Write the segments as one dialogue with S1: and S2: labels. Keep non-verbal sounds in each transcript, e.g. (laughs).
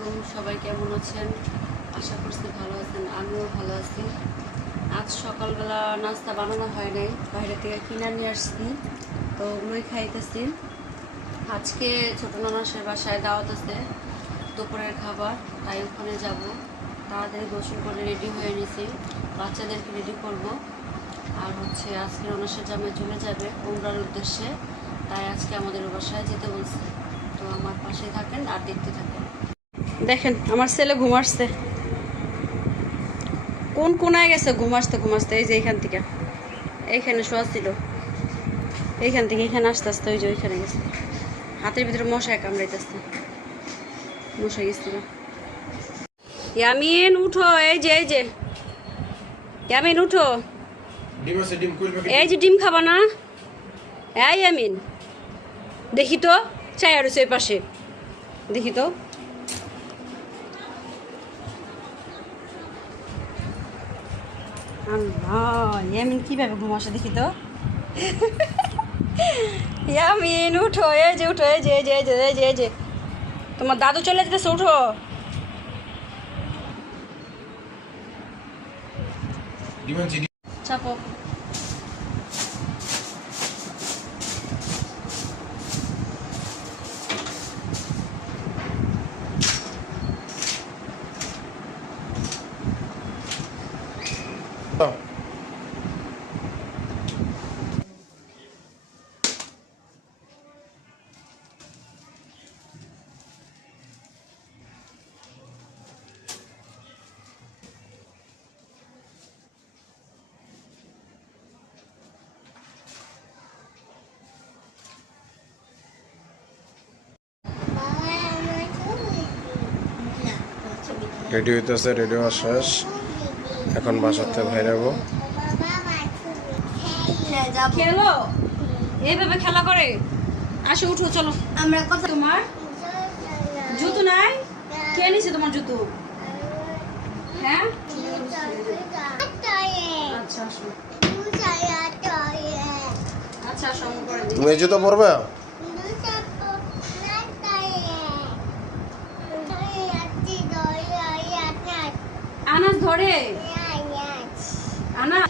S1: আলাইকুম, সবাই কেমন আছেন? আশা করছি ভালো আছেন, আমিও ভালো আছি। আজ সকালবেলা নাস্তা বানানো হয় নাই, বাইরে থেকে কিনে নিয়ে আসছি। তো ওগুলোই খাইতেছি। আজকে ছোটো নানাসের বাসায় দাওয়াত আছে, দুপুরের খাবার, তাই ওখানে যাব। তাড়াতাড়ি গোসল করে রেডি হয়ে নিছি, বাচ্চাদেরকে রেডি করব। আর হচ্ছে আজকে অনাসের জামাই চলে যাবে উমরার উদ্দেশ্যে, তাই আজকে আমাদের বাসায় যেতে বলছে। তো আমার পাশে থাকেন আর দেখতে থাকেন। দেখেন আমার ছেলে ঘুমাচ্ছে কোন কোনায় গেছে? ঘুমাসতে ঘুমাসতে এই যে এইখান থেকে। এইখানে শোয়া ছিল। এইখান থেকে এখানে আস্তে আস্তে ওই যে ওইখানে গেছে। হাতের ভিতরে মশায় কামড়াইতেছে। মশা গেছিল ইয়ামিন উঠো এই যে এই যে। ইয়ামিন উঠো। এই যে ডিম খাবা না? এই ইয়ামিন। দেখি তো চাই আর পাশে। দেখি তো। ইয়ামিন কীভাবে ঘুমাসে দেখি তো? (laughs) ইয়ামিন উঠো এ যে উঠো এ যে যে যে যে যে। তোমার দাদু চলে যেতেছে উঠো। চাপো।
S2: রেডি হইতেছে রেডি হওয়া শেষ এখন বাসাতে বাইরাবো।
S1: খেলো? এইভাবে খেলা করে? আসো উঠো চলো।
S3: আমরা কথা
S1: তোমার? জুতো নাই? কে নিছে তোমার জুতো? হ্যাঁ? আচ্ছা আসো। আচ্ছা আসো
S2: তুমি জুতো পরবে?
S1: আনাজ ধরে। আনা।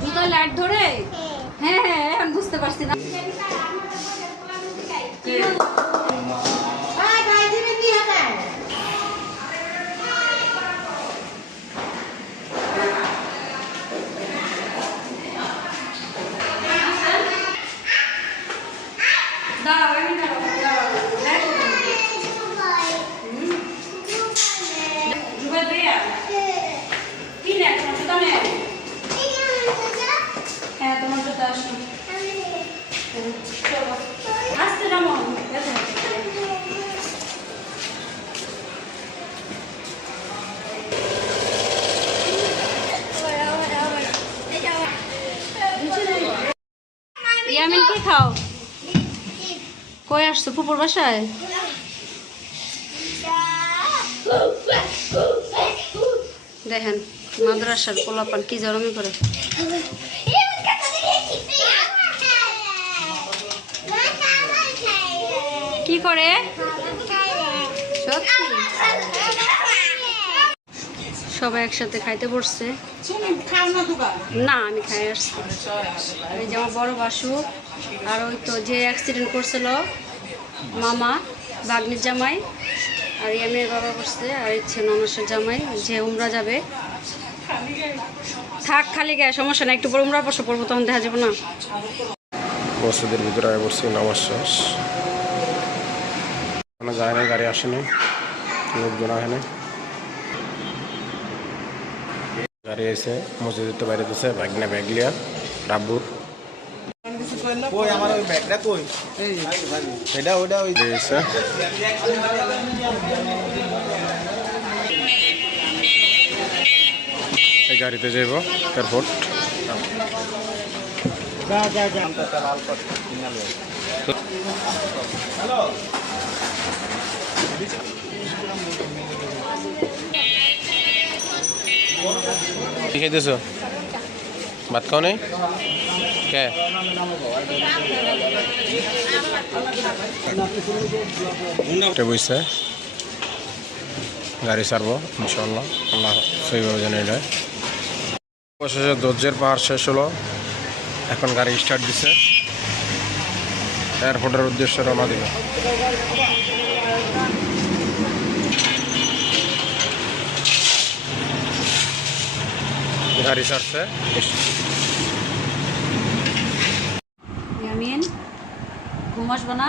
S1: জুতো লাইট ধরে? হ্যাঁ। হ্যাঁ এখন বুঝতে পারছি না কি বলব? দাঁড়াও আমি দাঁড়াও দাঁড়াও দেখো জুবেল ভাইয়া কি নেয় তোমার জুতো নেয় হ্যাঁ তোমার জুতো আসো চলো আসতে নামো দেখো ইয়ামিন কি খাও? কই আসছো ফুপুর বাসায়? দেখেন, মাদ্রাসার পোলাপান কি জরমি করে? কি করে? সত্যি? সবাই একসাথে খাইতে বসছে। না, আমি খাই আসছি। এই যে আমার বড় বাসু, আর ওই তো যে অ্যাক্সিডেন্ট করছিল, মামা বাগনির জামাই, আর ইয়ামের বাবা বসছে, আর ইচ্ছে ননসের জামাই, যে উমরা যাবে। থাক, খালি গায়ে, সমস্যা না একটু উমরা বসে পড়ব, তখন দেখা যাবে না।
S2: মসজিদের ভিতরে আয় পড়ছি নামাজ শেষ। যায় না, গাড়ি আসেনি, লোকজন আসেনি গাড়ি এসে মসজিদের তো বাইরে দিছে ভাগনা ব্যাগলিয়া রাব্বুর।
S4: কই আমার ওই ব্যাগটা কই? এটা ওটা ওই
S2: এসে এই গাড়িতে যাইব এয়ারপোর্ট
S4: যা
S2: কি খাইতেছ? ভাত খাও নেই? কে? বইছে। গাড়ি ছাড়বো ইনশাল্লাহ আল্লাহ সেইভাবে জানিয়ে দেয়। অবশেষে দর্জের পাহাড় শেষ হলো। এখন গাড়ি স্টার্ট দিছে। এয়ারপোর্টের উদ্দেশ্যে রওনা দিবে। গাড়ি ছাড়ছে
S1: ইয়ামিন ঘুম আসব না?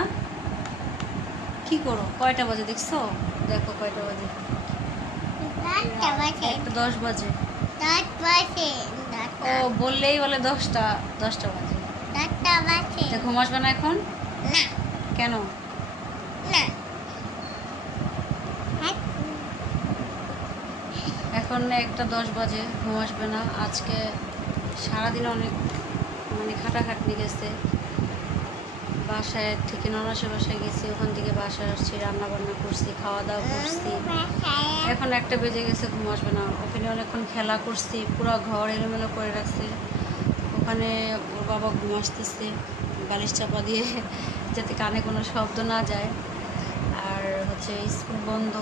S1: কি করো? কয়টা বাজে দেখছ? দেখো কয়টা বাজে। একটা দশ বাজে। ও বললেই বলে দশটা দশটা বাজে। তা ঘুম আসবে না এখন? কেন? এখন একটা দশ বাজে, ঘুম আসবে না। আজকে সারাদিন অনেক মানে খাটাখাটনি গেছে। বাসায় থেকে ননাসের বাসায় গেছি, ওখান থেকে বাসায় আসছি রান্না বান্না করছি খাওয়া দাওয়া করছি। এখন একটা বেজে গেছে, ঘুম আসবে না। ওখানে অনেকক্ষণ খেলা করছি, পুরো ঘর এলোমেলো করে রাখছে। ওখানে ওর বাবা ঘুম আসতেছে, বালিশ চাপা দিয়ে, যাতে কানে কোনো শব্দ না যায়। আর হচ্ছে স্কুল বন্ধ,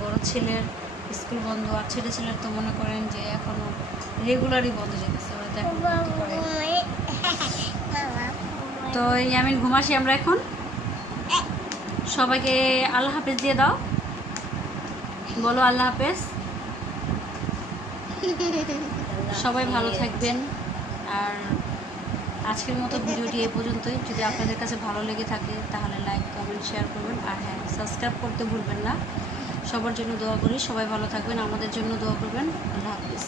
S1: বড় ছেলের স্কুল বন্ধ আর ছেলে ছেলের তো মনে করেন যে এখনও রেগুলারই বন্ধ যেতেছে তো এখন তো ঘুমাসি আমরা এখন? সবাইকে আল্লাহ হাফেজ দিয়ে দাও। বলো আল্লাহ হাফেজ। সবাই ভালো থাকবেন। আর আজকের মতো ভিডিওটি এ পর্যন্তই। যদি আপনাদের কাছে ভালো লেগে থাকে, তাহলে লাইক কমেন্ট শেয়ার করবেন। আর হ্যাঁ সাবস্ক্রাইব করতে ভুলবেন না। সবার জন্য দোয়া করি। সবাই ভালো থাকবেন আমাদের জন্য দোয়া করবেন। আল্লাহ হাফিজ।